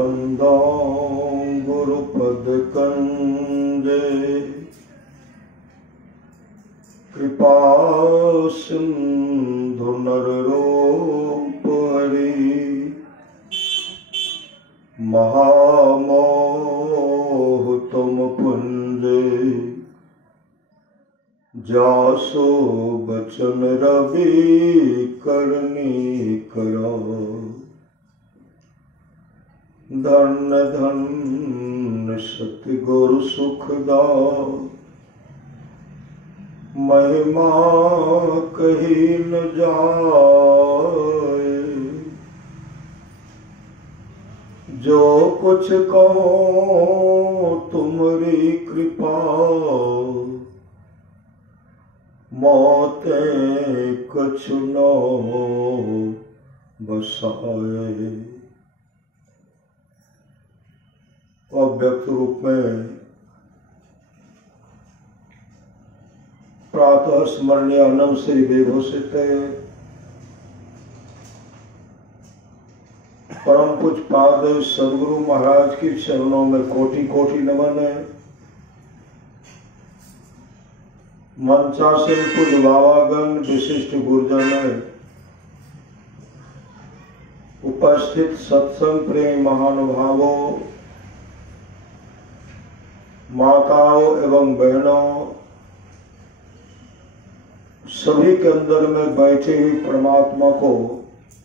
वंदो गुरुपद कंजे कृपा सिंधु नररूप हरि महामोह तुम पुंजे जासो बचन रवि करनी करो धन धन सतगुरु सुखदा महिमा कही न जाए जो कुछ कहो तुम्हारी कृपा मौते कुछ न बसाए। अव्यक्त रूप में प्रातः स्मरणीय अनम श्री विभूषित परम पूज्य पाद सदगुरु महाराज के चरणों में कोटि कोटि नमन है। मंचासन पूज्य बाबागण विशिष्ट गुरुजन उपस्थित सत्संग प्रेम महानुभावों माताओं एवं बहनों सभी के अंदर में बैठे हुए परमात्मा को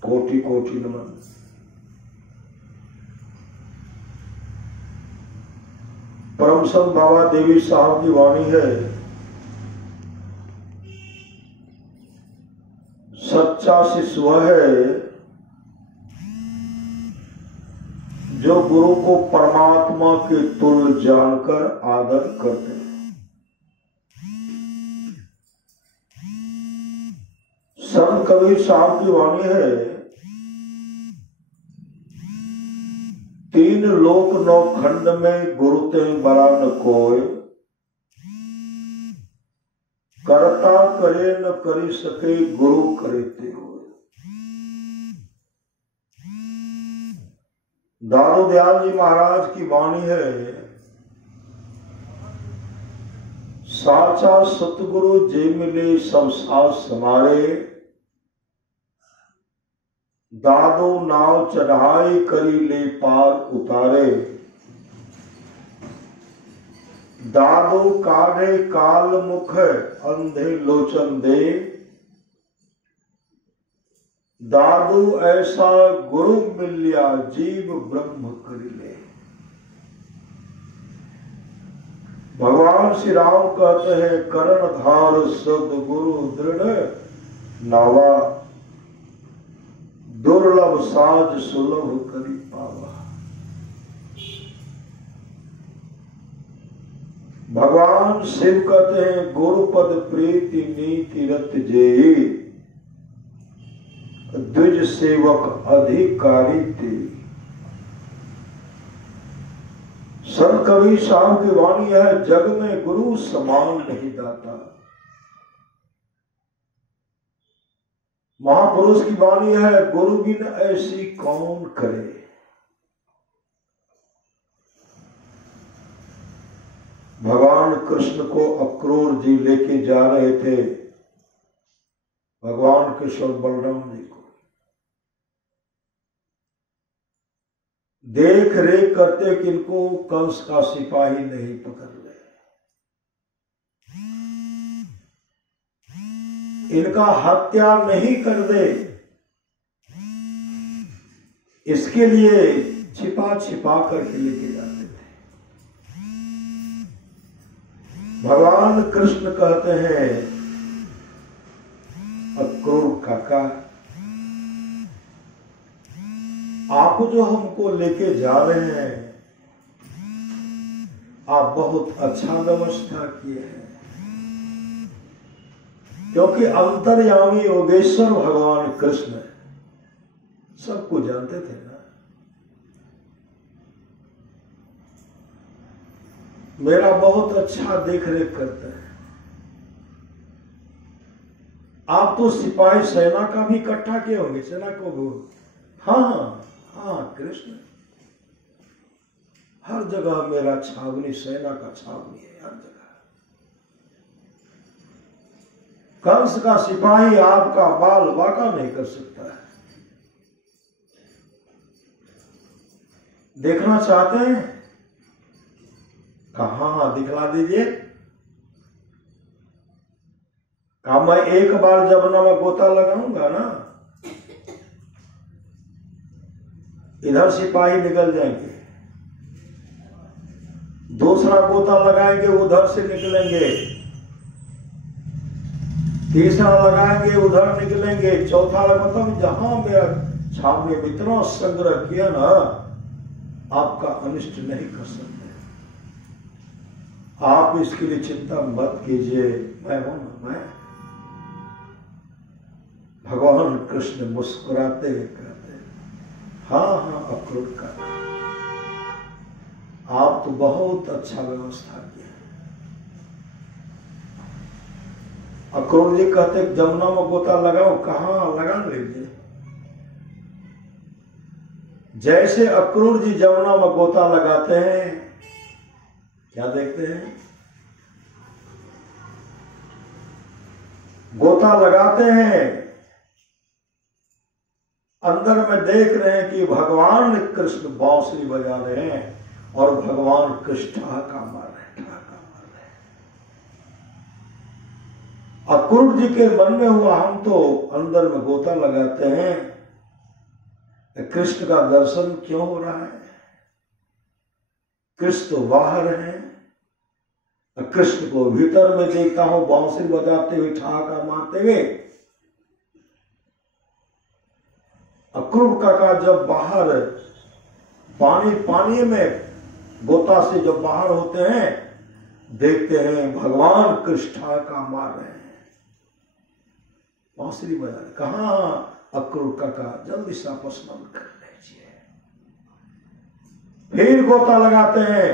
कोटि कोटि नमन। परम संत बाबा देवी साहब की वाणी है, सच्चा शिष्य वह है जो गुरु को परमात्मा के तुल्य जानकर आदर करते हैं। संत कबीर साहब की वाणी है, तीन लोक नौ खंड में गुरु ते बरा न कोय करता करे न करी सके गुरु करे ते हो। दादू दयाल जी महाराज की वाणी है, साचा सतगुरु जे मिले सब साथ समारे दादो नाव चढ़ाई करी ले पार उतारे दादो काढ़े काल मुख अंधे लोचन दे दादू ऐसा गुरु मिलिया जीव ब्रह्म करी ले। भगवान श्री राम कहते हैं कर्णधार सदगुरु दृढ़ नावा दुर्लभ साज सुलभ करी पावा। भगवान शिव कहते हैं गुरुपद प्रीति नीति रत जे द्विज सेवक अधिकारी ते। संत कबीर साहब की वाणी है, जग में गुरु समान नहीं दाता। महापुरुष की वाणी है, गुरु बिन ऐसी कौन करे। भगवान कृष्ण को अक्रूर जी लेके जा रहे थे, भगवान कृष्ण बलराम जी को देख रेख करते कि इनको कंस का सिपाही नहीं पकड़ ले, इनका हत्या नहीं कर दे, इसके लिए छिपा छिपा करके लेके जाते थे। भगवान कृष्ण कहते हैं अक्रूर काका, आप जो हमको लेके जा रहे हैं आप बहुत अच्छा व्यवस्था किए हैं, क्योंकि अंतर्यामी योगेश्वर भगवान कृष्ण सबको जानते थे ना। मेरा बहुत अच्छा देख रेख करते हैं। आप तो सिपाही सेना का भी इकट्ठा किए होंगे, सेना को हाँ हाँ हाँ कृष्ण हर जगह मेरा छावनी, सेना का छावनी है हर जगह। कंस का सिपाही आपका बाल बांका नहीं कर सकता है। देखना चाहते हैं? कहा हाँ दिखला दीजिए। कहा मैं एक बार जमुना में गोता लगाऊंगा ना, इधर सिपाही निकल जाएंगे, दूसरा गोता लगाएंगे उधर से निकलेंगे, तीसरा लगाएंगे उधर निकलेंगे, चौथा मतलब जहां मेरा छावनी में इतना संग्रह किया ना, आपका अनिष्ट नहीं कर सकते। आप इसके लिए चिंता मत कीजिए, मैं हूं ना, मैं। भगवान कृष्ण मुस्कुराते हुए कहते हैं, हाँ हाँ अक्रूर का, आप तो बहुत अच्छा व्यवस्था किया। अक्रूर जी कहते जमुना में गोता लगाओ, कहां लगा लीजिए। जैसे अक्रूर जी जमुना में गोता लगाते हैं, क्या देखते हैं? गोता लगाते हैं, अंदर में देख रहे हैं कि भगवान कृष्ण बांसुरी बजा रहे हैं और भगवान कृष्ण ठहाका मार रहे हैं, ठहाका मार रहे हैं। अक्रूर जी के मन में हुआ, हम तो अंदर में गोता लगाते हैं, कृष्ण का दर्शन क्यों हो रहा है? कृष्ण तो बाहर है, कृष्ण को भीतर में देखता हूं बांसुरी बजाते हुए, ठहाका मारते हुए। अक्रूर काका जब बाहर पानी में गोता से जब बाहर होते हैं, देखते हैं भगवान कृष्ण ठहाका मार रहे हैं, बांसुरी बजा रहे। कहां अक्रूर काका, जल्दी से आप स्नान कर लीजिए। फिर गोता लगाते हैं,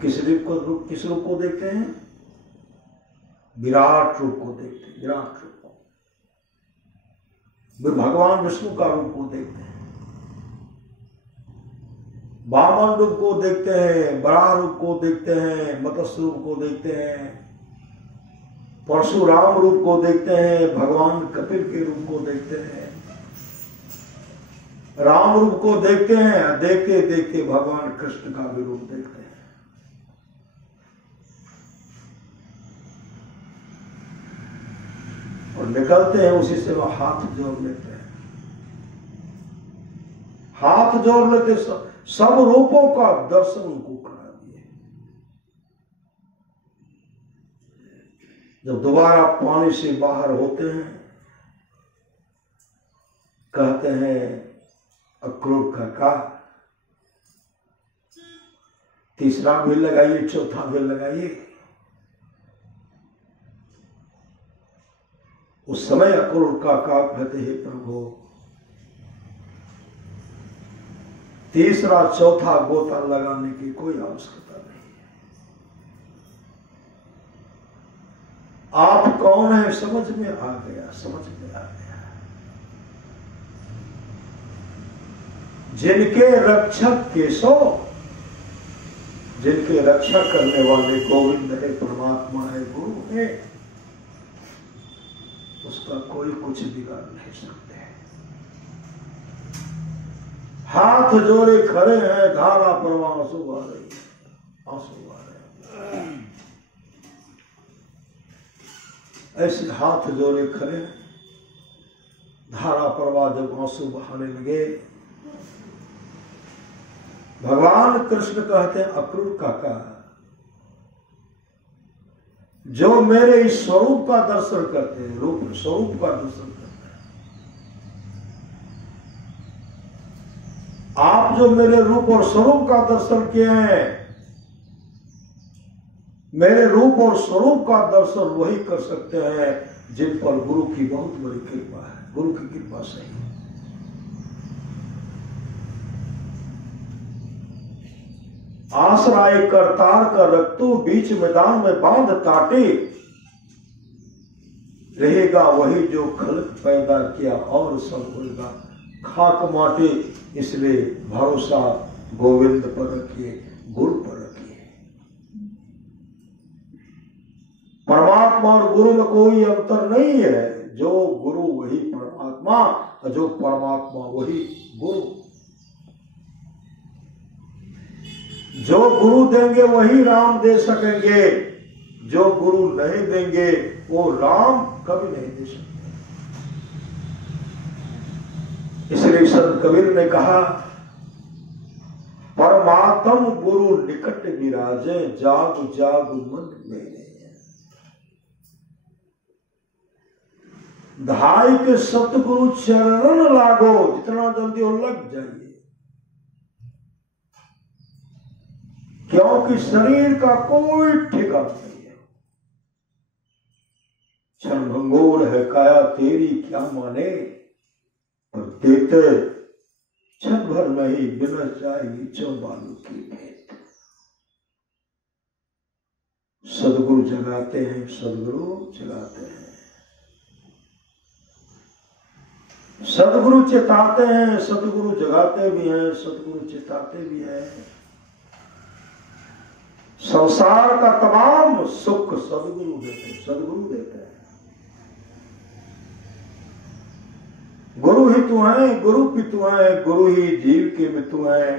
किस रूप को देखते हैं? विराट रूप को देखते हैं, विराट रूप को। वे भगवान विष्णु का रूप को देखते हैं, वामन रूप को देखते हैं, बराह रूप को देखते हैं, मत्स्य रूप को देखते हैं, परशुराम रूप को देखते हैं, भगवान कपिल के रूप को देखते हैं, राम रूप को देखते हैं, देखते देखते भगवान कृष्ण का भी रूप देखते हैं। और निकलते हैं, उसी से वो हाथ जोड़ लेते हैं, हाथ जोड़ लेते, सब रूपों का दर्शन उनको करा दिए। जब दोबारा पानी से बाहर होते हैं, कहते हैं अक्रूर काका तीसरा भी लगाइए, चौथा भी लगाइए। उस समय अक्रूर काका कहते हैं प्रभु तीसरा चौथा गोता लगाने की कोई आवश्यकता नहीं है, आप कौन है समझ में आ गया, समझ में आ गया। जिनके रक्षक केशव, जिनके रक्षा करने वाले गोविंद है, परमात्मा है, गुरु है, उसका कोई कुछ बिगाड़ नहीं सकते। हाथ जोड़े खड़े हैं, धारा प्रवाह आंसू आ रही है, आंसू आ रहे हैं। ऐसे हाथ जोड़े खड़े, धारा प्रवाह जब आंसू बहाने लगे, भगवान कृष्ण कहते हैं अक्रूर काका जो मेरे इस स्वरूप का दर्शन करते हैं, रूप स्वरूप का दर्शन करते हैं, आप जो मेरे रूप और स्वरूप का दर्शन किए हैं, मेरे रूप और स्वरूप का दर्शन वही कर सकते हैं जिन पर गुरु की बहुत बड़ी कृपा है, गुरु की कृपा से ही। आश्रय करतार का रक्तु बीच मैदान में बांध काटे, रहेगा वही जो खलक पैदा किया और सब होगा खाक माटे। इसलिए भरोसा गोविंद पर रखिए, गुरु पर रखिए। परमात्मा और गुरु में कोई अंतर नहीं है। जो गुरु वही परमात्मा, और जो परमात्मा वही गुरु। जो गुरु देंगे वही राम दे सकेंगे, जो गुरु नहीं देंगे वो राम कभी नहीं दे सकते। इसलिए संत कबीर ने कहा, परमात्म गुरु निकट विराजे, जाग जाग मन मेरे। धाई के सतगुरु चरण लागो, जितना जल्दी हो लग जाइए, क्योंकि शरीर का कोई ठिकाना नहीं है। क्षणभंगुर है काया तेरी क्या माने, और देते क्षण भर नहीं बिना जाएगी चौबालू की भेंट। सदगुरु जगाते हैं, सदगुरु जगाते हैं, सदगुरु चेताते हैं, सदगुरु जगाते भी हैं, सदगुरु चेताते भी हैं। संसार का तमाम सुख सदगुरु देते हैं, सदगुरु देते हैं। गुरु ही तू है, गुरु पितु है, गुरु ही जीव के मितु है।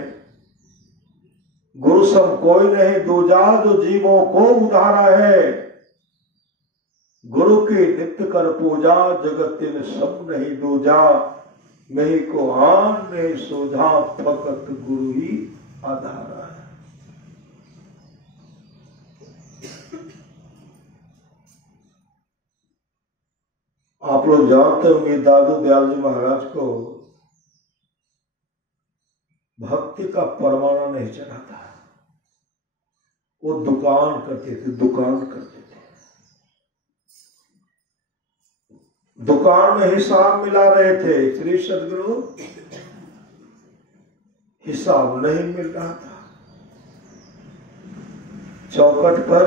गुरु सब कोई नहीं दूजा, जो जीवों को उधारा है। गुरु की नित्य कर पूजा, जगत तिन सब नहीं दूजा। नहीं को आन नहीं सोझा, फकत गुरु ही आधारा है। आप लोग जानते होंगे दादू दयाल जी महाराज को भक्ति का परवाना नहीं चढ़ा था। वो दुकान करते थे, दुकान करते थे। दुकान में हिसाब मिला रहे थे, श्री सदगुरु हिसाब नहीं मिल रहा था। चौखट पर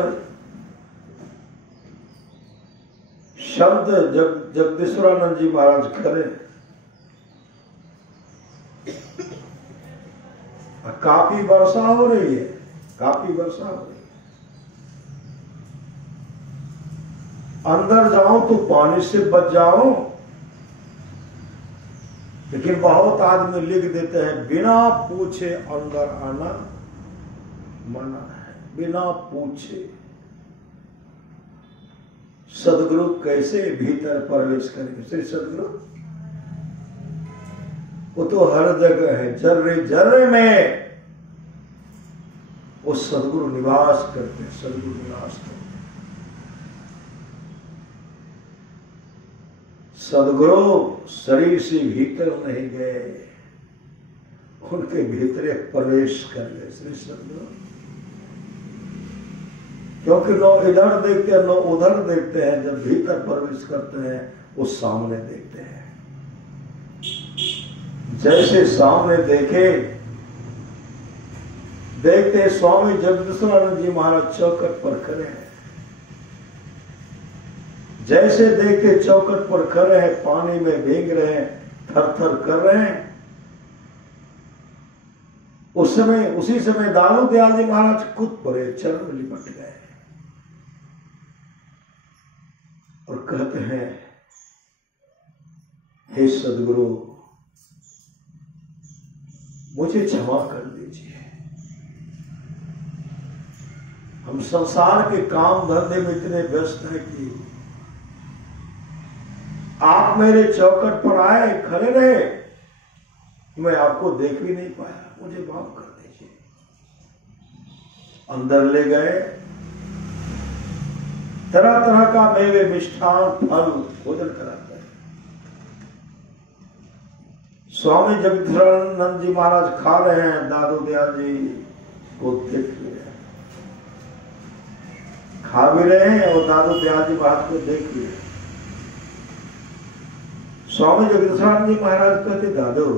शब्द जगदीश्वरानंद जी महाराज खड़े, काफी वर्षा हो रही है, काफी वर्षा हो रही है। अंदर जाऊं तो पानी से बच जाऊं, लेकिन बहुत आदमी लिख देते हैं बिना पूछे अंदर आना मना है, बिना पूछे। सदगुरु कैसे भीतर प्रवेश करेंगे? श्री सदगुरु वो तो हर जगह है, जर्रे जर्रे में वो सदगुरु निवास करते हैं, सदगुरु निवास करते हैं। सदगुरु शरीर से भीतर नहीं गए, उनके भीतर प्रवेश कर गए श्री सदगुरु। क्योंकि लोग इधर देखते हैं, लोग उधर देखते हैं। जब भीतर प्रवेश करते हैं वो सामने देखते हैं। जैसे सामने देखते हैं स्वामी जगदीश्वरानंद जी महाराज चौखट पर खड़े हैं। जैसे देखते चौखट पर खड़े हैं, पानी में भीग रहे हैं, थर थर कर रहे हैं। उसी समय दादू दयाल जी महाराज कूद पड़े, चरण में लिपट गए और कहते हैं, हे सदगुरु मुझे क्षमा कर दीजिए। हम संसार के काम धंधे में इतने व्यस्त हैं कि आप मेरे चौखट पर आए, खड़े रहे, मैं आपको देख भी नहीं पाया, मुझे माफ कर दीजिए। अंदर ले गए, तरह तरह का मेवे, मिष्ठान, फल भोजन कराते हैं। स्वामी जगदीश्वरानंद जी महाराज खा रहे हैं, दादू दयाल जी को देख रहे हैं, खा भी रहे हैं और दादू दयाल जी महाराज को देख रहे हैं। स्वामी जगदीश्वरानंद जी महाराज कहते, दादू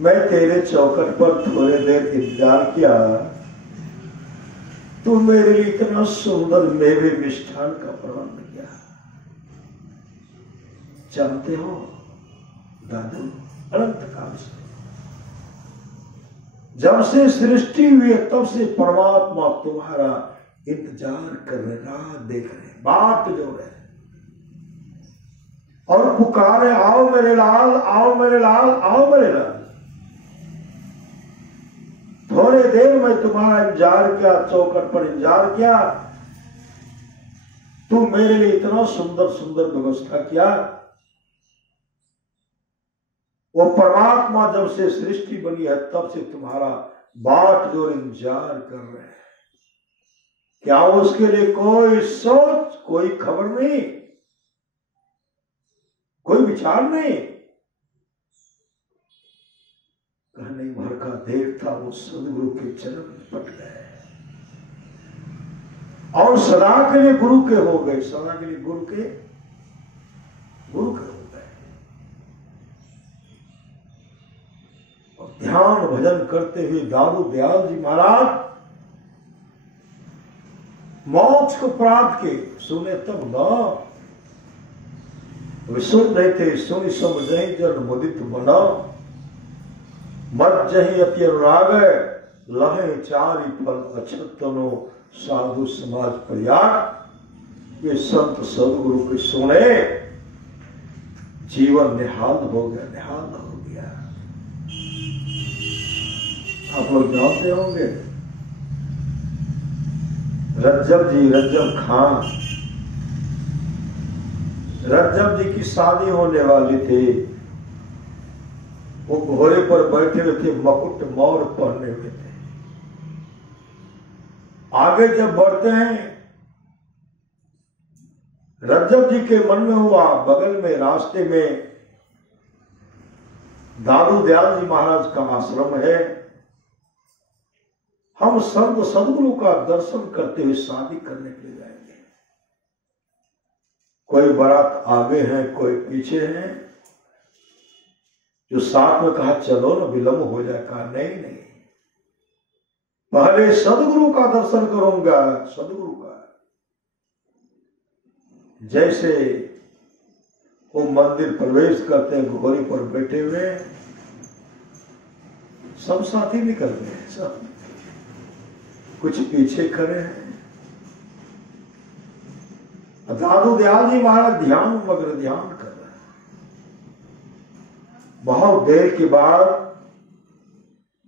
मैं तेरे चौखट पर थोड़ी देर इंतजार किया, तू मेरे लिए इतना सुंदर मेवे मिष्ठान का प्रबंध किया। जानते हो दादू, अनंत काल से जब से सृष्टि हुई है तब से परमात्मा तुम्हारा इंतजार कर रहे, राह देख रहे, बाट जो रहे और पुकारे, आओ मेरे लाल, आओ मेरे लाल, आओ मेरे लाल। थोड़े देर में तुम्हारा इंतजार किया, चौखट पर इंतजार किया, तू मेरे लिए इतना सुंदर सुंदर व्यवस्था किया। वो परमात्मा जब से सृष्टि बनी है तब से तुम्हारा बाट जो इंतजार कर रहे हैं। क्या उसके लिए कोई सोच, कोई खबर नहीं, कोई विचार नहीं? कहने भर का देर था वो सदगुरु के चरण में पट गए और सदा के लिए गुरु के हो गए, सदा के लिए गुरु के हो गए। और ध्यान भजन करते हुए दादू दयाल जी महाराज मोक्ष को प्राप्त के सुने तब न वे सुन रहे थे, सुनी समझ जन मुदित बना, मत जही अति अनुराग, लहे चारि फल अछतनो, साधु समाज प्रयाग। ये संत सदगुरु के सुने जीवन निहाल हो गया, निहाल हो गया। आप लोग जानते होंगे रज्जब जी, रज्जब खान, रज्जब जी की शादी होने वाली थी। वो घोड़े पर बैठे हुए थे, मकुट मोर पहने हुए थे। आगे जब बढ़ते हैं, रज्जब जी के मन में हुआ बगल में रास्ते में दादू दयाल जी महाराज का आश्रम है, हम संत सदगुरु का दर्शन करते हुए शादी करने के लिए जाएंगे। कोई बारात आगे है, कोई पीछे है। जो साथ में कहा चलो ना, विलंब हो जाए, कहा नहीं नहीं, पहले सदगुरु का दर्शन करूंगा, सदगुरु का। जैसे वो मंदिर प्रवेश करते हैं, घोड़ी पर बैठे हुए सब साथी निकल गए, सब कुछ पीछे खड़े हैं। दादू दयाल जी महाराज ध्यान मग्न, ध्यान कर रहे हैं। बहुत देर के बाद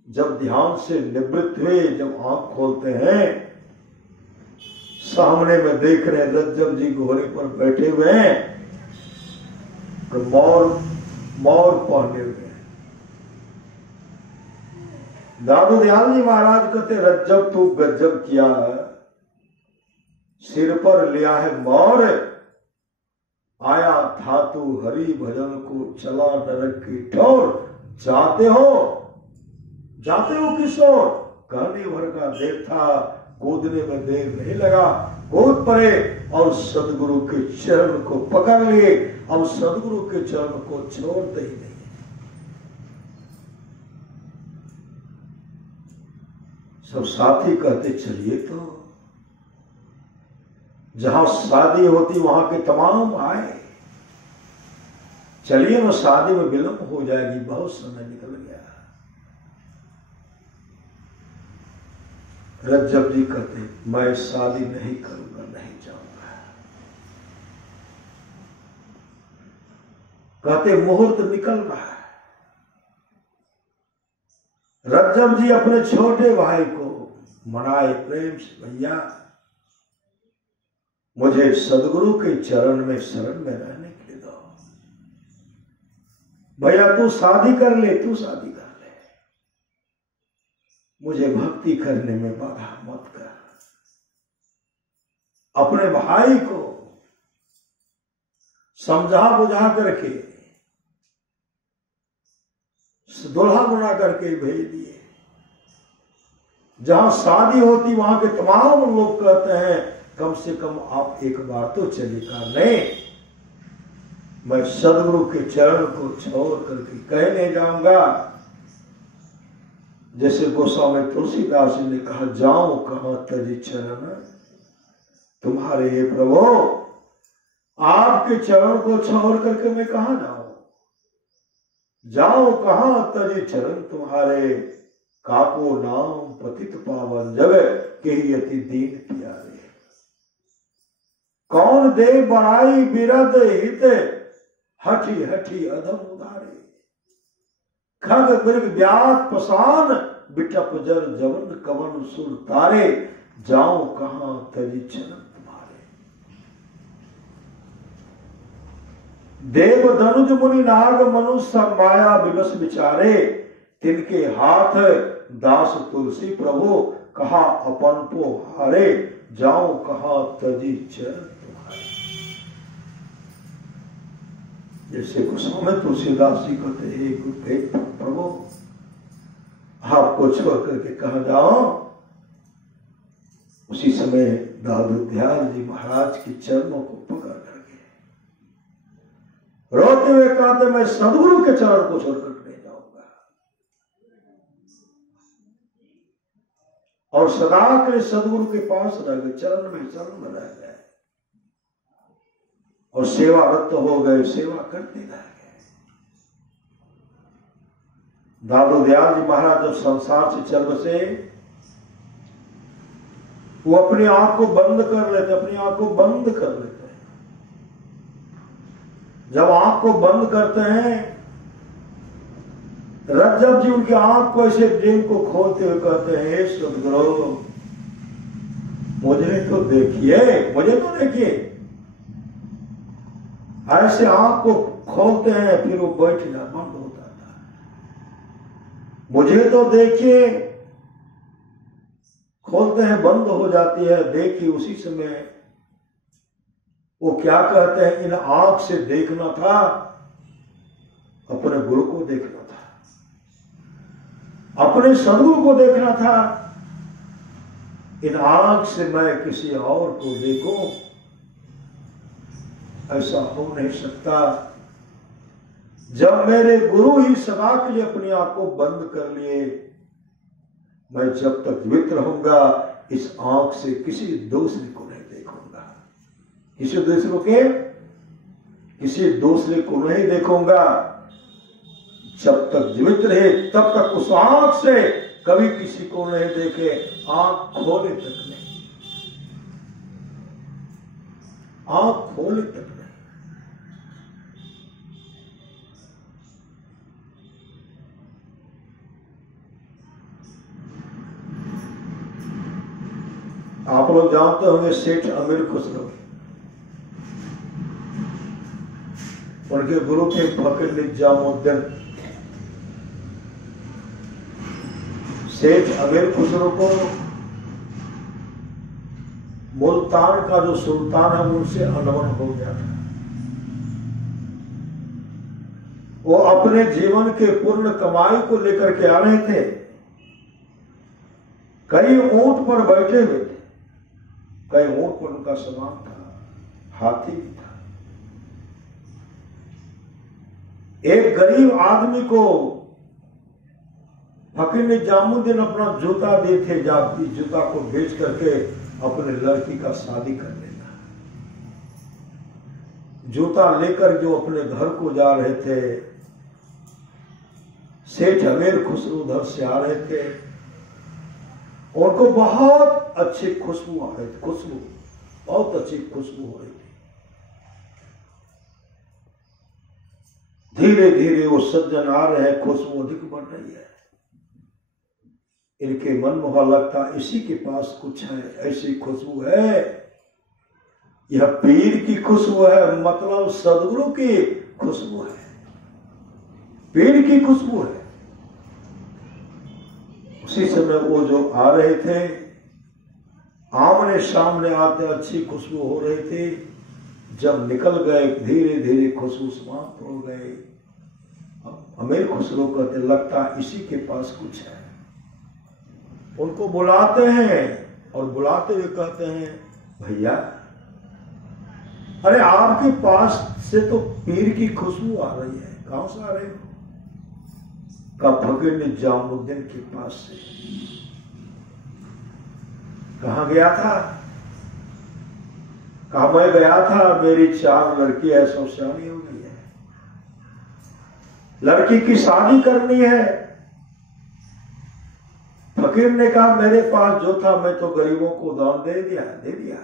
जब ध्यान से निवृत्त हुए, जब आंख खोलते हैं, सामने में देख रहे हैं रज्जब जी घोड़े पर बैठे हुए हैं, तो मोर पहने हुए हैं। दादू दयाल जी महाराज कहते, रज्जब तू गज्जब किया है, सिर पर लिया है मोर, आया था तू हरि भजन को, चला नरक की ठोर। जाते हो किस ओर? कहने भर का देर था, कूदने में देर नहीं लगा, कूद पड़े और सदगुरु के चरण को पकड़ लिए। अब सदगुरु के चरण को छोड़ते ही नहीं। सब साथी कहते चलिए, तो जहां शादी होती वहां के तमाम आए, चलिए ना, शादी में विलंब हो जाएगी, बहुत समय निकल गया। रज्जब जी कहते, मैं शादी नहीं करूंगा, नहीं जाऊंगा। कहते मुहूर्त निकल रहा है। रज्जब जी अपने छोटे भाई को मनाए प्रेम से, भैया मुझे सदगुरु के चरण में शरण में रहने के लिए दो। भैया तू शादी कर ले, तू शादी कर ले, मुझे भक्ति करने में बाधा मत कर। अपने भाई को समझा बुझा करके, दुल्हा बना करके भेज दिए। जहां शादी होती वहां के तमाम लोग कहते हैं कम से कम आप एक बार तो चलिए। कहा नहीं, मैं सदगुरु के चरण को छोड़ करके कहीं नहीं जाऊंगा। जैसे गोस्वामी तुलसीदास जी ने कहा, जाऊं कहां तजी चरण तुम्हारे ये प्रभु, आपके चरण को छोड़ करके मैं कहां जाऊं, जाऊं कहां तजी चरण तुम्हारे, काको नाम पतित पावन जगह के ही अति दीन प्यारे। कौन दे बड़ाई बिरद हित हठी हठी अधम उदारे। खग मृग व्यास पसान बिटप जर जवन कवन सुर तारे। जाऊं कहां तजी चरण तुम्हारे। देव धनुज मुनि नाग मनुष्य सब माया विवश विचारे। तिनके हाथ दास तुलसी प्रभु कहा अपन को हारे। जाऊं कहां तजी चरण तुम्हारे। जैसे गोस्वामी तुलसीदास जी कहते हे प्रभु आपको छोड़ करके कहा जाओ। उसी समय दादू दयाल जी महाराज के चरणों को पकड़ करके रोते हुए कहते मैं सदगुरु के चरण को छोड़कर नहीं जाऊंगा। और सदा के लिए सदगुरु के पास रह गए, चरण में रह गए और सेवारत हो गए, सेवा करते रह गए। दादू दयाल जी महाराज जब संसार से चल बसे वो अपनी आंख को बंद कर लेते, अपनी आंख को बंद कर लेते हैं। जब आंख को बंद करते हैं रज्जब जी उनकी आंख को ऐसे प्रेम को खोलते हुए कहते हैं हे सद्गुरु मुझे तो देखिए, मुझे तो देखिए। ऐसे आंख को खोलते हैं फिर वो बैठ जा बंद होता था। मुझे तो देखिए, खोलते हैं बंद हो जाती है। देखिए उसी समय वो क्या कहते हैं इन आंख से देखना था अपने गुरु को देखना था, अपने सदगुरु को देखना था। इन आंख से मैं किसी और को देखूं ऐसा हो नहीं सकता। जब मेरे गुरु ही सदा के लिए अपनी आंख को बंद कर लिए, मैं जब तक जीवित रहूंगा इस आंख से किसी दूसरे को नहीं देखूंगा, किसी दूसरे को नहीं देखूंगा। जब तक जीवित रहे तब तक उस आंख से कभी किसी को नहीं देखे, आंख खोले तक नहीं, आंख खोले तक नहीं। आप लोग जानते होंगे सेठ अमीर खुसरो, उनके गुरु थे फकीर निजामुद्दीन। सेठ अमीर खुसरो को मुल्तान का जो सुल्तान है उनसे अनबन हो गया था। वो अपने जीवन के पूर्ण कमाई को लेकर के आ रहे थे। कई ऊंट पर बैठे हुए थे, कई ऊंट पर उनका सामान था, हाथी भी था। एक गरीब आदमी को फकीर निजामुद्दीन अपना जूता दिए थे, जाती जूता को बेच करके अपने लड़की का शादी कर लेना। जूता लेकर जो अपने घर को जा रहे थे, सेठ अमीर खुसरो उधर से आ रहे थे। उनको बहुत अच्छी खुशबू आ रही थी, खुशबू बहुत अच्छी खुशबू हो रही थी। धीरे धीरे वो सज्जन आ रहे हैं, खुशबू अधिक बढ़ रही है। इनके मन में लगता इसी के पास कुछ है, ऐसी खुशबू है, यह पीर की खुशबू है, मतलब सदगुरु की खुशबू है, पीर की खुशबू है। उसी समय वो जो आ रहे थे, आमने सामने आते अच्छी खुशबू हो रही थी। जब निकल गए धीरे धीरे खुशबू समाप्त हो गए। अमीर खुसरो कहते लगता इसी के पास कुछ है। उनको बुलाते हैं और बुलाते हुए कहते हैं भैया, अरे आपके पास से तो पीर की खुशबू आ रही है, कहां से आ रही हो? का फकीर निजामुद्दीन के पास से। कहा गया था? कहा मैं गया था, मेरी 4 लड़की है, सब शादी हो गई है, लड़की की शादी करनी है। फकीर ने कहा मेरे पास जो था मैं तो गरीबों को दान दे दिया,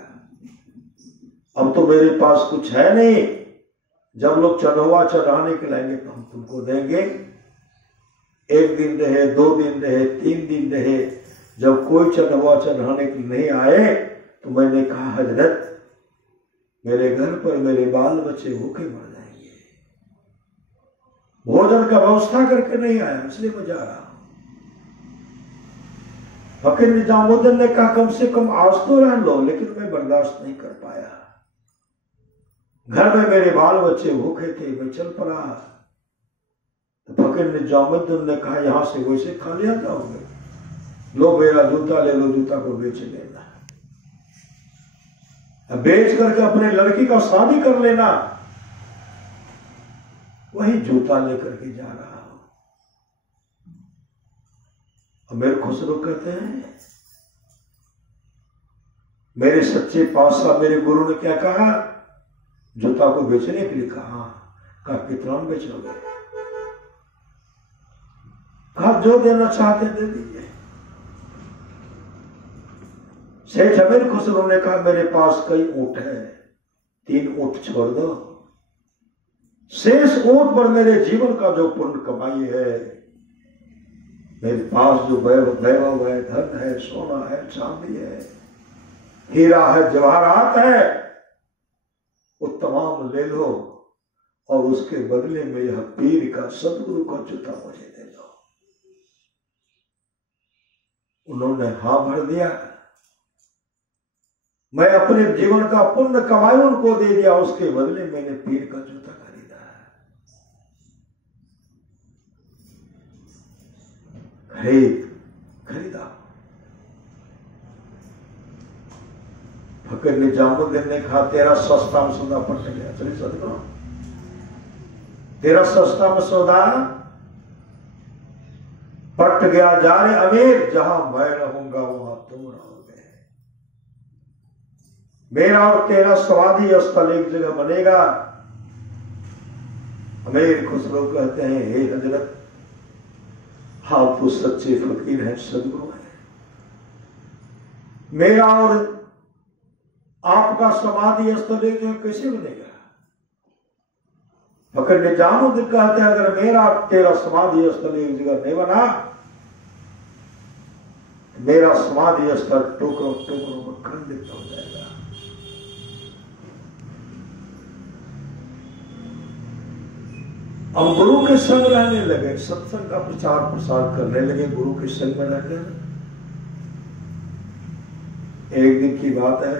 अब तो मेरे पास कुछ है नहीं। जब लोग चढ़वा चढ़ाने के लाएंगे तो हम तुमको देंगे। 1 दिन रहे, 2 दिन रहे, 3 दिन रहे, जब कोई चढ़वा चढ़ाने के नहीं आए तो मैंने कहा हजरत मेरे घर पर मेरे बाल बच्चे भूखे मर जाएंगे, भोजन का व्यवस्था करके नहीं आया, इसलिए मैं जा रहा हूं। फकीर निजामुद्दीन ने कहा कम से कम आज तो रह लो, लेकिन मैं बर्दाश्त नहीं कर पाया। घर में मेरे बाल बच्चे भूखे थे, मैं चल पड़ा। तो फकीर निजामुद्दीन ने कहा यहां से वैसे खा लिया जाओगे, लो मेरा जूता ले लो, जूता को बेच लेना, बेच करके अपने लड़की का शादी कर लेना। वही जूता लेकर के जा रहा हूं। अमीर खुसरो कहते हैं मेरे सच्चे पातशाह मेरे गुरु ने क्या कहा, जूता को बेचने के लिए कहा। कहा कितना बेचोगे? कहा जो देना चाहते दे दीजिए। सेठ अमीर खुसरो ने कहा मेरे पास कई ऊंट है, 3 ऊंट छोड़ दो, शेष ऊंट पर मेरे जीवन का जो पुण्य कमाई है, मेरे पास जो वैभव है, धन है, सोना है, चांदी है, हीरा है, जवाहरात है, वो तमाम ले लो और उसके बदले में यह पीर का सदगुरु का जूता मुझे दे दो। उन्होंने हां भर दिया। मैं अपने जीवन का पुण्य कमाई उनको दे दिया, उसके बदले मैंने पीर का जूता खरीदा। खरीदा। फकीर निजामुद्दीन ने कहा तेरा सस्ता में सौदा पट गया, चलिए सदगुरु तेरा सस्ता में सौदा पट गया। जा रे अमीर, जहां मैं रहूंगा वहां तुम रहोगे, मेरा और तेरा समाधि स्थल एक जगह बनेगा। अमीर खुसरो कहते हैं हे हजरत आप तो सच्चे फकीर हैं, सदगुरु हैं, मेरा और आपका समाधि स्थल एक जगह कैसे बनेगा? फकीर निजामुद्दीन कहते हैं अगर मेरा तेरा समाधि स्थल एक जगह नहीं बना, मेरा समाधि स्थल टुकड़ों टुकड़ों में खंडित हो जाएगा। अब गुरु के संग रहने लगे, सत्संग का प्रचार प्रसार करने लगे, गुरु के संग में रहकर। एक दिन की बात है,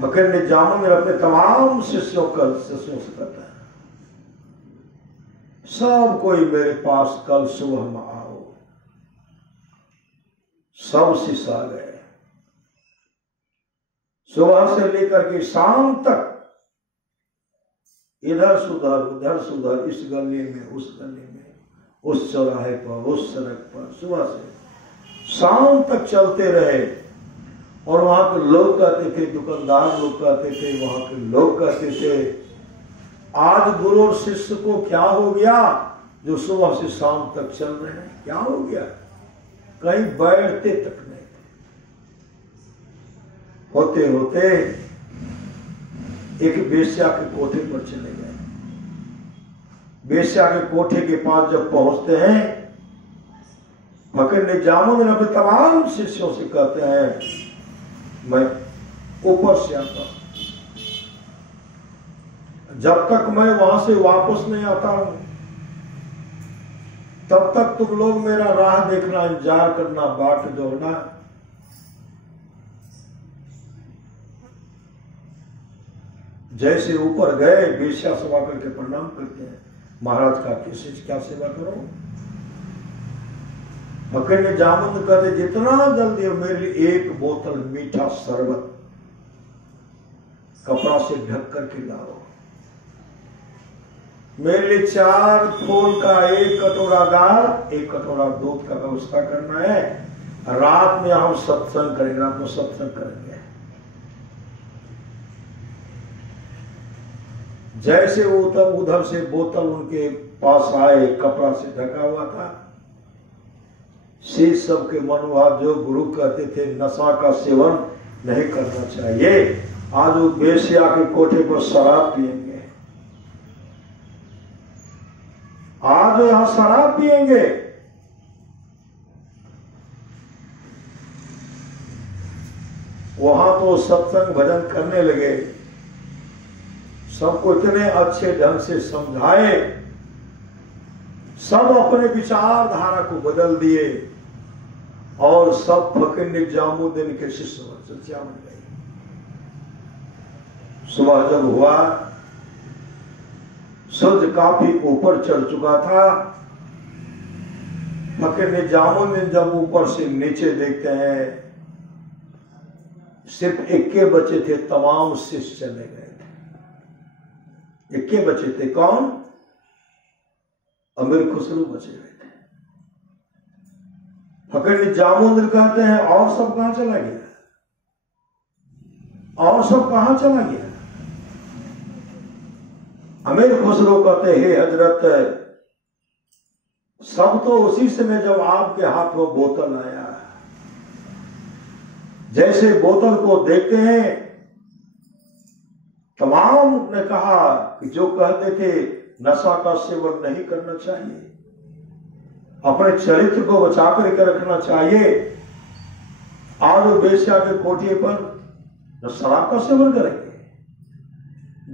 फकीर निजामुद्दीन ने अपने तमाम शिष्यों से कहता है सब कोई मेरे पास कल सुबह में आओ। सब शिष्य आ गए। सुबह से लेकर के शाम तक इधर सुधर इस गली में, उस गली में, उस चौराहे पर, उस सड़क पर, सुबह से शाम तक चलते रहे। और वहां के लोग कहते थे, दुकानदार लोग कहते थे, वहां के लोग कहते थे आज गुरु और शिष्य को क्या हो गया जो सुबह से शाम तक चल रहे हैं, क्या हो गया? कहीं बैठते तक नहीं थे। होते होते एक वेश्या के कोठे पर चले गए। वेश्या के कोठे के पास जब पहुंचते हैं, फकीर निजामुद्दीन अपने तमाम शिष्यों से कहते हैं मैं ऊपर से आता हूं, जब तक मैं वहां से वापस नहीं आता हूं तब तक तुम लोग मेरा राह देखना, इंतजार करना, बाट जोड़ना। जैसे ऊपर गए, वेश्या सेवा करके प्रणाम करते हैं, महाराज का किसी क्या सेवा करो? फकीर निजामुद्दीन कहते जितना जल्दी मेरे लिए 1 बोतल मीठा शरबत कपड़ा से ढक करके लाओ। मेरे लिए 4 फूल का 1 कटोरा दाल, 1 कटोरा दूध का व्यवस्था करना है। रात में हम सत्संग करेंगे, रात में सत्संग करेंगे। जैसे वो तब उधर से बोतल उनके पास आए, कपड़ा से ढका हुआ था। शीश सबके मन हुआ, जो गुरु कहते थे नशा का सेवन नहीं करना चाहिए, आज वो बेश्या के कोठे पर शराब पिएंगे, आज यहां शराब पिएंगे। वहां तो सत्संग भजन करने लगे, सबको इतने अच्छे ढंग से समझाए, सब अपने विचारधारा को बदल दिए और सब फकीर निजामुद्दीन के शिष्य बन गए। सुबह जब हुआ, सूरज काफी ऊपर चढ़ चुका था। फकीर निजामुद्दीन जब ऊपर से नीचे देखते हैं, सिर्फ इक्के बचे थे, तमाम शिष्य चले गए थे। इक्के बचे थे, कौन? अमीर खुसरो बचे हुए थे। फकीर निजामुद्दीन कहते हैं और सब कहां चला गया, और सब कहां चला गया? अमीर खुसरो कहते हे हजरत, सब तो उसी समय जब आपके हाथ में बोतल आया, जैसे बोतल को देखते हैं, तमाम ने कहा कि जो कहते थे नशा का सेवन नहीं करना चाहिए, अपने चरित्र को बचा करके रखना चाहिए, आज वो बेश्या के कोठे पर शराब का सेवन करेंगे।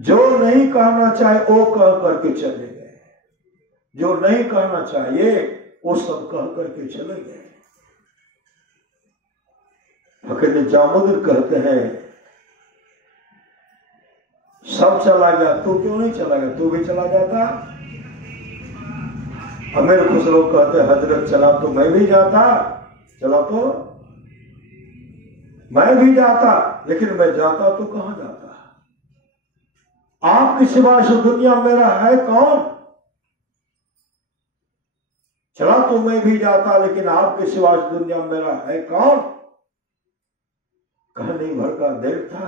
जो नहीं कहना चाहिए वो कह करके चले गए, जो नहीं कहना चाहिए वो सब कह करके चले गए। फकीर निजामुद्दीन कहते हैं सब चला गया, तू क्यों नहीं चला गया, तू भी चला जाता। अमीर खुसरो कहते हजरत चला तो मैं भी जाता, चला तो मैं भी जाता, लेकिन मैं जाता तो कहां जाता, आपके सिवा इस दुनिया मेरा है कौन। चला तो मैं भी जाता, लेकिन आपके सिवा इस दुनिया मेरा है कौन। कहने भर का देर था।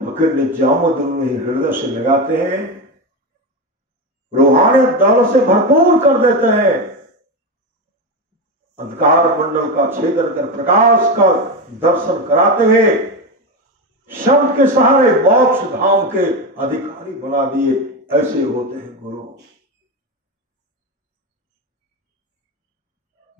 फकीर निजामुद्दीन हृदय से लगाते हैं, रूहानी दल से भरपूर कर देते हैं, अंधकार मंडल का छेदन कर प्रकाश का दर्शन कराते हुए शब्द के सहारे मोक्ष धाम के अधिकारी बना दिए। ऐसे होते हैं गुरु।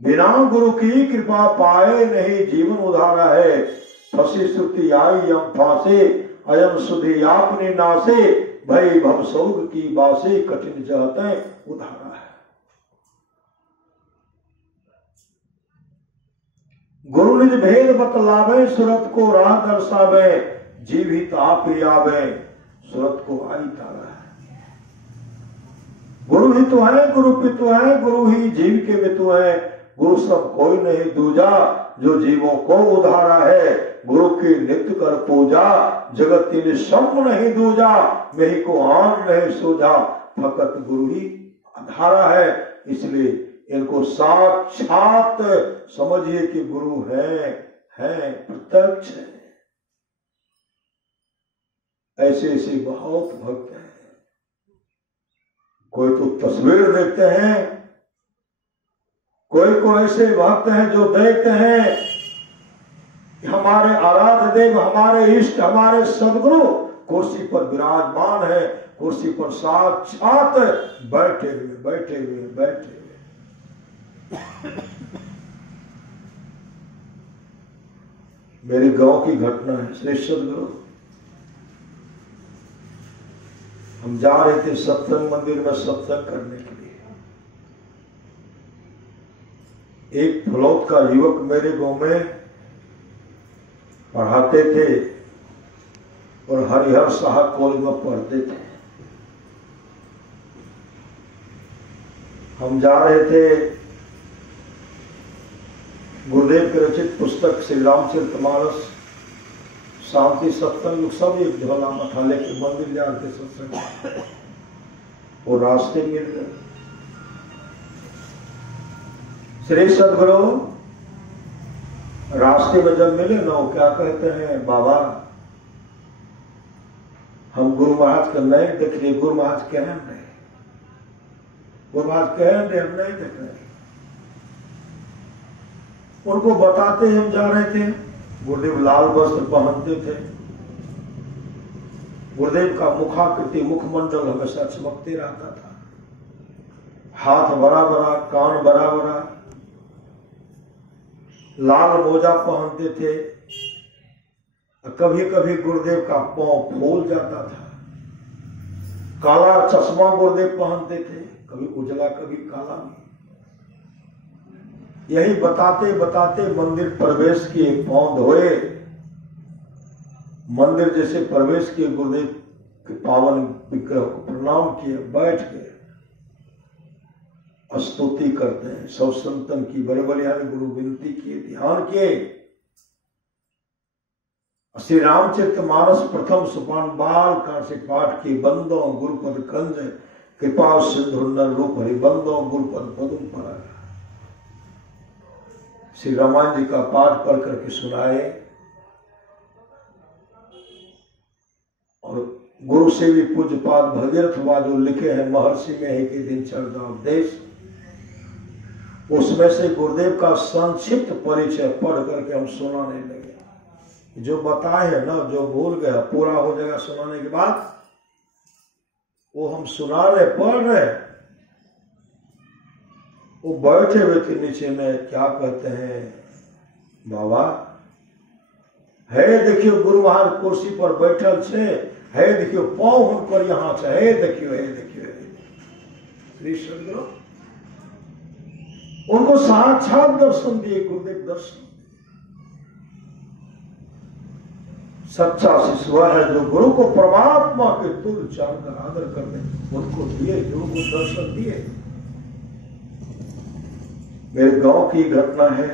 बिना गुरु की कृपा पाए नहीं जीवन उधारा है, फंसी श्रुति आई यम फांसे, अयम सुधि आपने नासे, भई भव सोग की बासे, कठिन जहते उधारा है। गुरु निज भेद बतलावे, सुरत को राह दर्शावे, जीव ही ताप ही आवे, सुरत को आई तारा है। गुरु ही तो है, गुरु पितु है, गुरु ही जीव के मितु है, गुरु सब कोई नहीं दूजा, जो जीवों को उधारा है, गुरु की नित्य कर पूजा, जगत तीन सम नहीं दूजा, मेही को आन नहीं सूझा, फकत गुरु ही आधारा है। इसलिए इनको साक्षात समझिए कि गुरु है प्रत्यक्ष है। ऐसे ऐसे बहुत भक्त हैं, कोई तो तस्वीर देखते हैं, कोई को ऐसे भक्त हैं जो देखते हैं कि हमारे आराध्य देव, हमारे इष्ट, हमारे सदगुरु कुर्सी पर विराजमान है, कुर्सी पर साक्षात बैठे हुए। मेरे गांव की घटना है। श्री सदगुरु, हम जा रहे थे सत्संग मंदिर में सत्संग करने के लिए। एक फलौत का युवक मेरे गांव में पढ़ाते थे और हरिहर साहब कॉलेज में पढ़ते थे। हम जा रहे थे, गुरुदेव के रचित पुस्तक श्री रामचरितमानस, शांति सत्संग सब एक झोला में था, लेके मंदिर जाते सत्संग, वो रास्ते मिल गए। श्री सदगुरु रास्ते में जब मिले ना, क्या कहते हैं, बाबा हम गुरु महाराज का नहीं देख लिए, गुरु महाराज कह रहे गुरुराज कह रहे हम नहीं देख रहे। उनको बताते हम जा रहे थे। गुरुदेव लाल वस्त्र पहनते थे। गुरुदेव का मुखाकृति मुखमंडल हमेशा चमकते रहता था। हाथ बड़ा बड़ा, कान बड़ा बड़ा, लाल मोजा पहनते थे। कभी कभी गुरुदेव का पांव फूल जाता था। काला चश्मा गुरुदेव पहनते थे, कभी उजला कभी काला। यही बताते बताते मंदिर प्रवेश किए, पांव धोए, मंदिर जैसे प्रवेश किए, गुरुदेव के पावन विग्रह को प्रणाम किए, बैठ गए, स्तुति करते हैं। सब संतन की बड़े बलिहारी गुरु विनती किए, ध्यान किए। श्री रामचरित मानस प्रथम सोपान बाल काल से पाठ किए। बंदो गुरुपद कंज कृपा सिंधु नर रूप हरि बंदो गुरुपद पदम पर। श्री रामायण जी का पाठ पढ़ करके सुनाए और गुरु से भी पूज्यपाद भगीरथ जो लिखे हैं महर्षि में ही के दिन चर्चा उपदेश, उसमें से गुरुदेव का संक्षिप्त परिचय पढ़ करके हम सुनाने लगे। जो बताए हैं ना, जो भूल गया पूरा हो जाएगा सुनाने के बाद, वो हम सुना रहे, पढ़ रहे। वो बैठे हुए थे नीचे में, क्या कहते हैं बाबा, है देखियो गुरु महाराज कुर्सी पर बैठल छे, है देखियो पाँव हुनकर यहाँ छे, है देखियो, है देखियो, श्री सदगुरु उनको साक्षात दर्शन दिए, गुरुदेव दर्शन। सच्चा शिष्य वह है जो गुरु को परमात्मा के तुल्य जानकर आदर करते, उनको दिए, गुरु को दर्शन दिए। मेरे गांव की घटना है।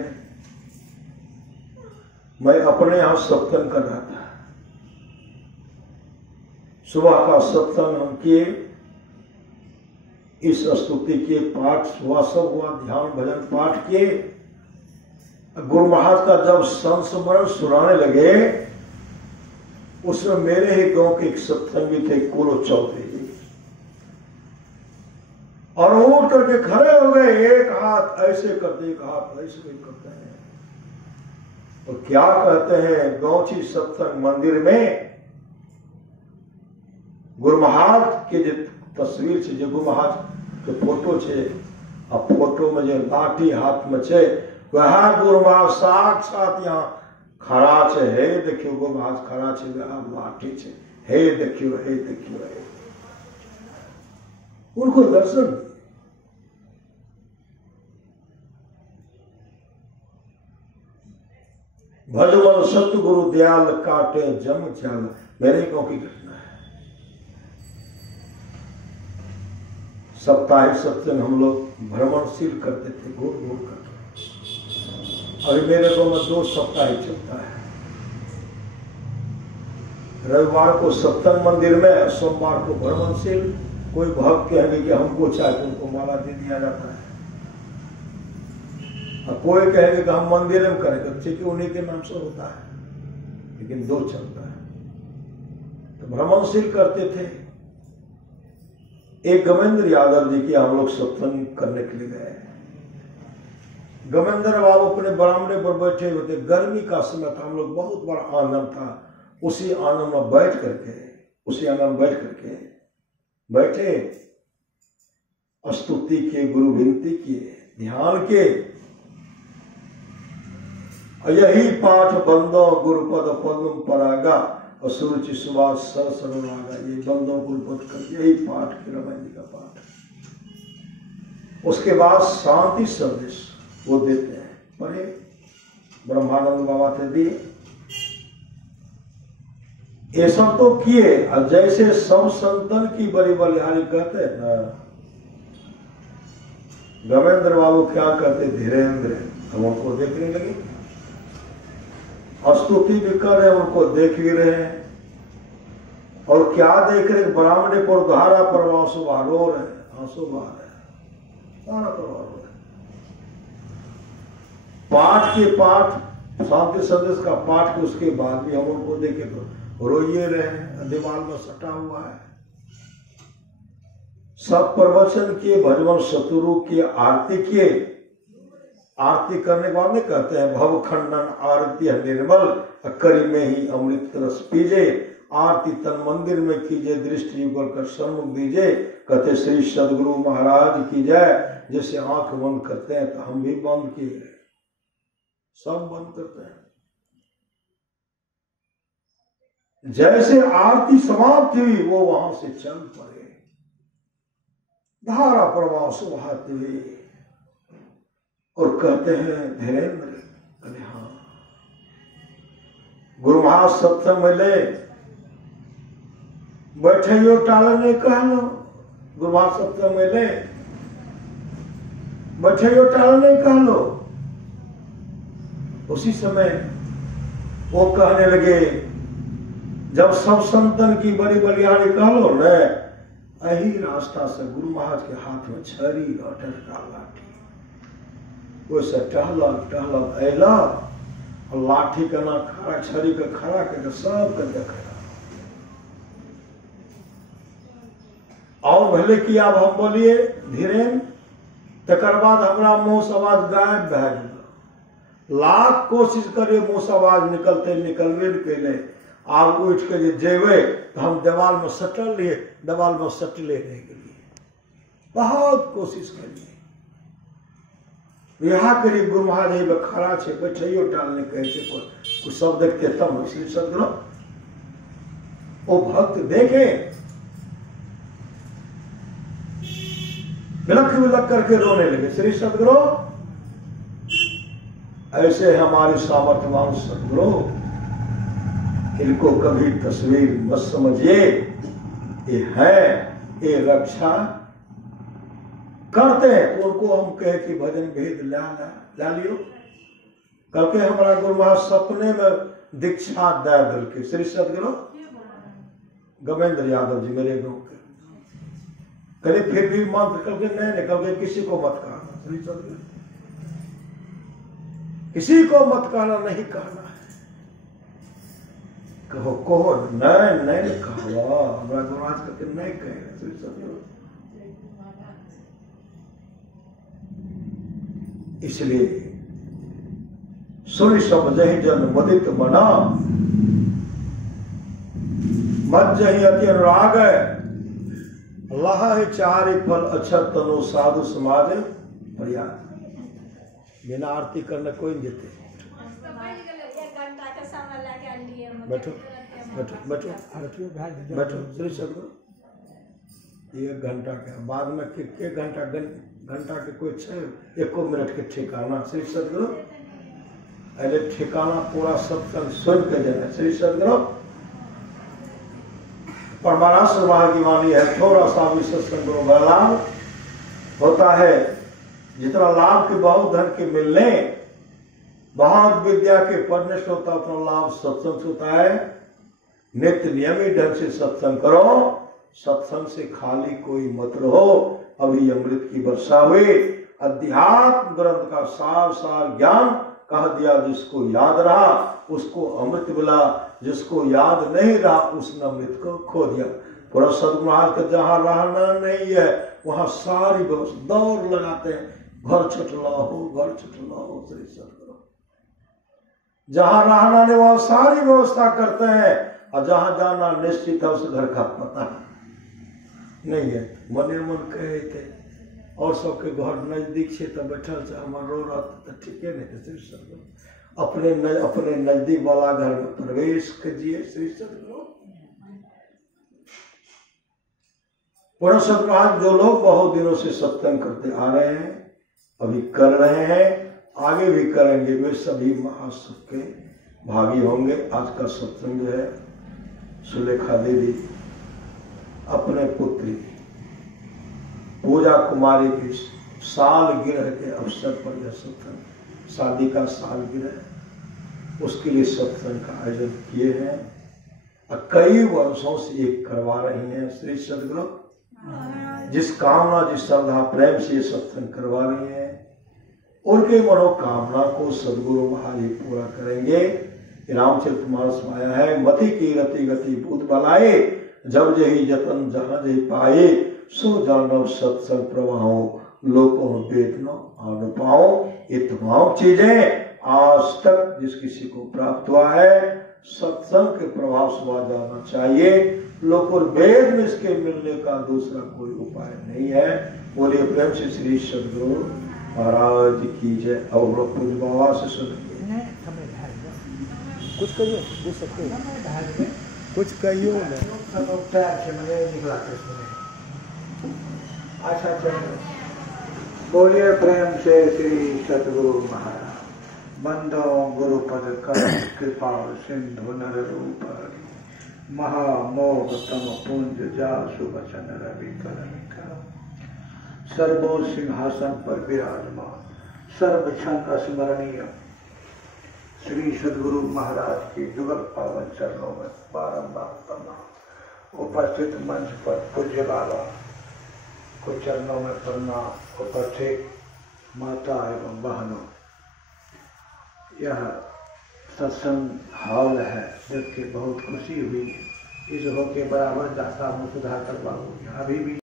मैं अपने यहां सत्संग कर रहा था। सुबह का सत्संग हम किए, इस स्तुति के पाठ सुबह सब हुआ, ध्यान भजन पाठ किए। गुरु महाराज का जब संस्मरण सुनाने लगे, उसमें मेरे ही गांव के एक सत्संगी थे कुलो चौधरी जी, और उठ करके खड़े हो गए। एक हाथ ऐसे करते, एक हाथ ऐसे करते हैं, और क्या कहते हैं, गौची सत्संग मंदिर में गुरु महाराज के जो तस्वीर छे, जो गुरु महाराज के फोटो छे, आ फोटो में जो लाठी हाथ में छे, वह गुरु महाराज साक्षात यहाँ खड़ा छे। हे देखियो गुरु महाराज खड़ा छे, वह लाठी छे, हे देखियो, हे देखियो, हे। उनको दर्शन। भगवान सतगुरु दयाल काटे जम चाल, मेरे गांव की घटना है। साप्ताहिक सत्संग हम लोग भ्रमणशील करते थे, घूर घूर करके। अभी मेरे गांव में 2 साप्ताहिक चलता है। रविवार को सत्संग मंदिर में, सोमवार को भ्रमणशील। कोई भक्त कहेंगे कि हमको चाहे, उनको माला दे दिया जाता है। और कोई कहेंगे कि हम मंदिर में करेंगे, ठीक है, उन्हीं के नाम से होता है, लेकिन 2 चलता है। तो भ्रमणशील करते थे। एक गमेंद्र यादव जी की हम लोग सत्संग करने के लिए गए। गमेंद्र बाबू अपने बरामदे पर बैठे हुए थे। गर्मी का समय था, हम लोग बहुत बड़ा आंगन था, उसी आंगन में बैठ करके बैठे, स्तुति किए, गुरु विनती किए, ध्यान किए। यही पाठ बंदो गुरुपद पद्म परागा और सुरुचि सुभाष सर सरुणागा, ये बंदो गुरुपद कर, यही पाठ की रामायण जी का पाठ। उसके बाद शांति संदेश वो देते हैं, पढ़े, ब्रह्मानंद बाबा थे दिए। ऐसा तो किए, और जैसे सब संतन की बड़ी बलिहारी कहते हैं ना, गमेंद्र बाबू क्या कहते, धीरेन्द्र, हम उनको देखने लगे, स्तुति भी कर रहे, उनको देख भी रहे हैं। और क्या देख रहे, बरामदे पर धारा प्रवाह सुबह रो रहे, आंसू बहा रहे, धारा प्रवाह रो रहे। पाठ के पाठ, शांति संदेश का पाठ के उसके बाद भी हम उनको देखे तो रोइए रहे, दीवार में सटा हुआ है। सब प्रवचन किए, भजन सतुरु किए, आरती किए। आरती करने के बाद नहीं कहते हैं भव खंडन आरती निर्मल करी में ही अमृत रस पीजे, आरती तन मंदिर में कीजिए, दृष्टि युगल कर सन्मुख दीजिए। कहते श्री सदगुरु महाराज की जय। जैसे आंख बंद करते हैं तो हम भी बंद किए, सब बंद करते हैं। जैसे आरती समाप्त हुई वो वहां से चल पड़े, धारा प्रवाह सुहाते हुए, और कहते हैं धीरेन्द्र, अरे हाँ गुरु महाराज सत्संग में ले बैठे हो टालने कह लो। गुरु महाराज सत्संग में ले बैठे हो टालने कह लो। उसी समय वो कहने लगे, जब सब संतन की बड़ी बलियाड़ी कह लो न, यही रास्ता से गुरु महाराज के हाथ में छड़ी और टटका लाठी, वैसे टहला टहला अला और लाठी का ना खड़ा, छड़ी का खड़ा करके सब कर देखा। और भले की अब हम बोलिए धीरेन्द्र, तकर बाद हमारा मुंह से आवाज गायब भै गया। लाख कोशिश करिए मुंह से आवाज निकलते निकलबे न कैले। आप उठ के जेबे तो हम दीवाल में सटल लिए, दीवाल में सटले नहीं गए, बहुत कोशिश करिए। यहाँ करीब गुरु महाराज खड़ा छे, बैठियो टालने कहे छे, कुछ सब देखते तब श्री सदगुरु वो भक्त देखे, बिलख बिलख करके रोने लगे। श्री सदगुरु ऐसे हमारे सामर्थ्यवान सदगुरु, इनको कभी तस्वीर मत समझिए, ये है, ये रक्षा करते हैं। तो उनको हम कहे कि भजन भेद ला लियो। कल के हमारा गुरु महाराज सपने में दीक्षा दे दल के श्री सदगुरु गमेंद्र यादव जी मेरे गांव के, कहे फिर भी मंत्र कल के नहीं निकल गए, किसी को मत कहना। श्री सदगुरु किसी को मत कहना, नहीं कहना है, कहो कहो नहीं कहो। हमारा गुरु महाराज करके नहीं कहे श्री सदगुरु। इसलिए सुन सब जही जन मदित मना, मत जही अति अनुराग, अल्लाह चारि फल अक्षर तनु साधु समाज पर्याय। बिना आरती करने कोई नहीं देते। बैठो बैठो बैठो बैठो श्री सदगुरु। 1 घंटा के बाद में के घंटा के कोई 1 मिनट के ठिकाना श्री सदगुरु। अरे ठिकाना पूरा सत्संग सुन के देना श्री सदगुरु। पर बड़ा सौभाग्यवानी है, थोड़ा सा भी सत्संग को लाभ होता है। जितना लाभ के बहुत धन के मिलने, बहुत विद्या के पढ़ने से होता, उतना लाभ सत्संग से होता है। नित्य नियमित ढंग से सत्संग करो, सत्संग से खाली कोई मत रहो। अभी अमृत की वर्षा हुई, अध्यात्म ग्रंथ का सार सार ज्ञान कह दिया। जिसको याद रहा उसको अमृत मिला, जिसको याद नहीं रहा उसने अमृत को खो दिया। पूरा सदगुरु महाराज का जहां रहना नहीं है वहां सारी व्यवस्था दौड़ लगाते हैं, घर छुटलाओ घर छुटलाओ श्री सदगुरु। जहां रहना नहीं वहां सारी व्यवस्था करते हैं, और जहां जाना निश्चित है उस घर का पता नहीं है। मने मन कहे थे और सबके घर नजदीक से तो बैठल से हमार रो रहते तो ठीक है नहीं। श्री सदगुरु अपने नजदीक वाला घर में प्रवेश कीजिए श्री सदगुरु। पूरा सदगुरु जो लोग बहुत दिनों से सत्संग करते आ रहे हैं, अभी कर रहे हैं, आगे भी करेंगे, वे सभी महासुख के भागी होंगे। आज का सत्संग जो है सुलेखा देवी अपने पुत्री पूजा कुमारी की सालगिरह के अवसर पर यह सत्संग, शादी का सालगिरह, उसके लिए सत्संग का आयोजन किए हैं और कई वर्षों से ये करवा रही हैं श्री सदगुरु। जिस कामना जिस श्रद्धा प्रेम से ये सत्संग करवा रही हैं, उनके मनोकामना को सदगुरु महाराज पूरा करेंगे। रामचरितमानस में आया है, मति की रति गति भूत बलाए, जब जही जतन जहां जही पाए, सो जानव सत्संग प्रवाहो लोगों वेद न आन पाओ। ये तमाम चीजें आज तक जिस किसी को प्राप्त हुआ है सत्संग के प्रभाव से जाना चाहिए। लोग और वेद में इसके मिलने का दूसरा कोई उपाय नहीं है। बोलिए प्रेम से श्री सद्गुरु महाराज की जय। अब हम लोग पूज्य बाबा से सुनेंगे। कुछ कहिए दे सकते हैं, कुछ कहिए अच्छा चलो बोलिए प्रेम से श्री सद्गुरु महाराज। बंदो गुरुपद कर कृपा सिंधु नर रूप महामोह तम पुंज जासु वचन रवि कर सर्वो सिंहासन पर विराजमान सर्व क्षण स्मरणीय श्री सद्गुरु महाराज की जुगल पावन चरणों में बारंबार प्रणाम। उपस्थित मंच पर पूज्य बाबा को चरणों में प्रणाम। उपस्थित माता एवं बहनों, यह सत्संग हॉल है देख के बहुत खुशी हुई। इस हो के बराबर जाता हूँ सुधाकर बाबू अभी भी